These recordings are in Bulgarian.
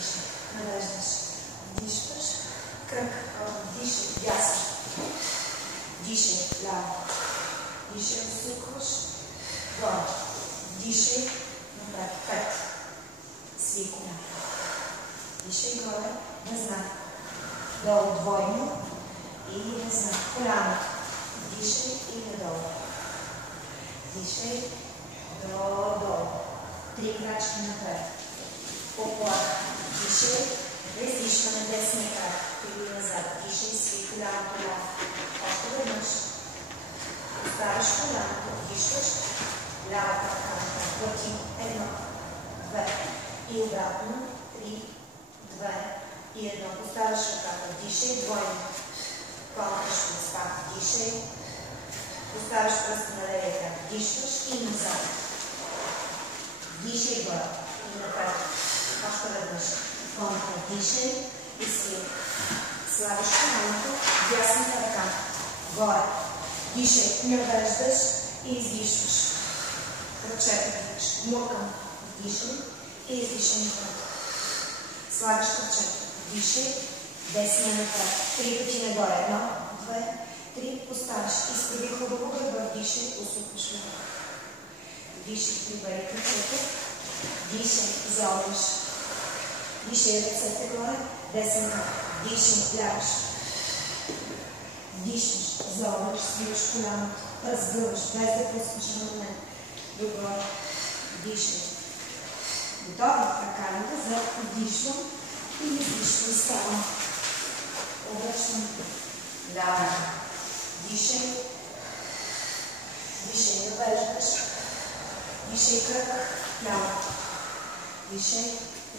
дишай. Навеждаш. Вдишваш. Кръг. Вдишай. Дясно. Вдишай. Ляво. Вдишай. Всукваш. Горе. Вдишай. Напред. Пет. Свий коляно. Вдишай горе. Назад. Долу двойно. И назад. Коляно. Вдишай и надолу. Вдишай. Долу. 3 крачки напред. Опора. Вдишай. Издишване десния крак. Или назад. Вдишай. Свий коляното ляво. Още веднъж. Оставяш коляното. Вдишваш. Лявата ръка напред. Върти. 1, 2. И обратно. 3, 2 и 1. Оставяш ръката. Вдишай. Двойно. Контраш места. Вдишай. Оставяш пръста на левия крак. Вдишваш и назад. Вдишай горе. И напред. Още веднъж. Контра. Вдишай и свий. Слагаш коляното. Дясната ръка. Горе. Вдишай. Навеждаш и издишваш. Кръчета вдиш. Муркам. Вдишай и издишай напред. Слагаш кръчета. Вдишай. Десния напред. 3 пъти нагоре. 1, 2, 3. Поставяш. Изправи хубаво гърба. Вдишай. Усукваш върху. Вдишай. Прибери кръчета. Вдишай. Заобиш. Вдишай ръцете горе. Десен крак. Вдишай. Лягаш. Вдишаш. Заобиш. Свиваш коляното. Разгъваш. Без да пускаш рамене. Догоре. Вдишай. Готови? Ръка назад. Вдишвам. И издишвам. Ставам. Обръщам. Ляво. Дишай. Дишай. Навеждаш. Дишай кръг. Ляво. Дишай.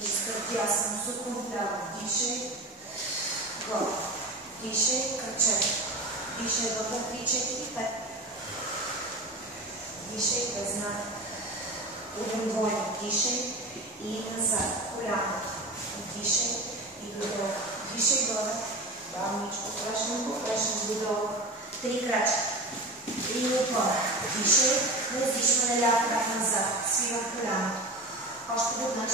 Изкръг ясно. Суквам вляво. Дишай. Горе. Дишай. Кръче. Дишай вътре. 3, 4, 5. Дишай. Без знак. Уден двойно. Дишай. И назад. Коляно. Дишай. И додолу. Дишай горе. Бавничко. Връщам додолу. 3 крачки. И опора. Дишай. На издишване ляв крак назад. Свивам коляно. Още веднъж.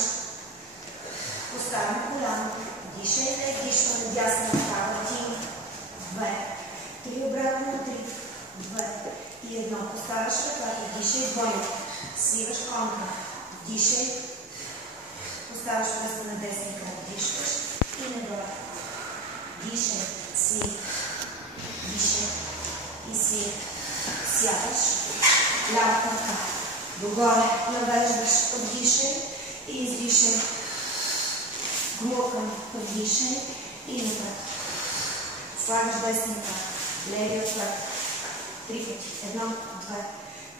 Поставям коляно. Дишай. На издишване дясна ръка. Въртим. 2, 3 обратно. 3, 2 и 1. Поставяш ръката. Дишай двойно. Свиваш контра. Дишай. Поставяш пръста на десния крак. Дишваш. И нагоре. Дишай. Сви. Дишай. И сви. Сядаш. Лявата ръка. Догоре. Навеждаш. Вдишай. И издишай. Глукам. Вдишай. И напред. Слагаш десния крак. Левия крак. 3 пъти. 1, 2,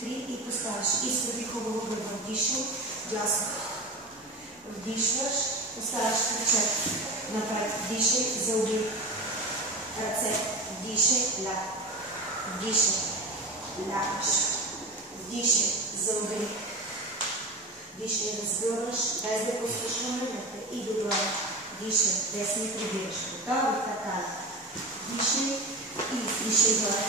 3 и поставяш. Изправи хубаво гърба. Вдишай. Дясно. Вдишваш. Поставяш кръче. Напред. Вдишай. Заоби. Ръце. Вдишай. Ляв. Вдишай. Лягаш. Вдишай. Заоби. Вдишай. Разгърваш. Без да пускаш раменете. И догоре. Вдишай. Десни прибираш. Готови? Така. Вдишай. И издишай горе.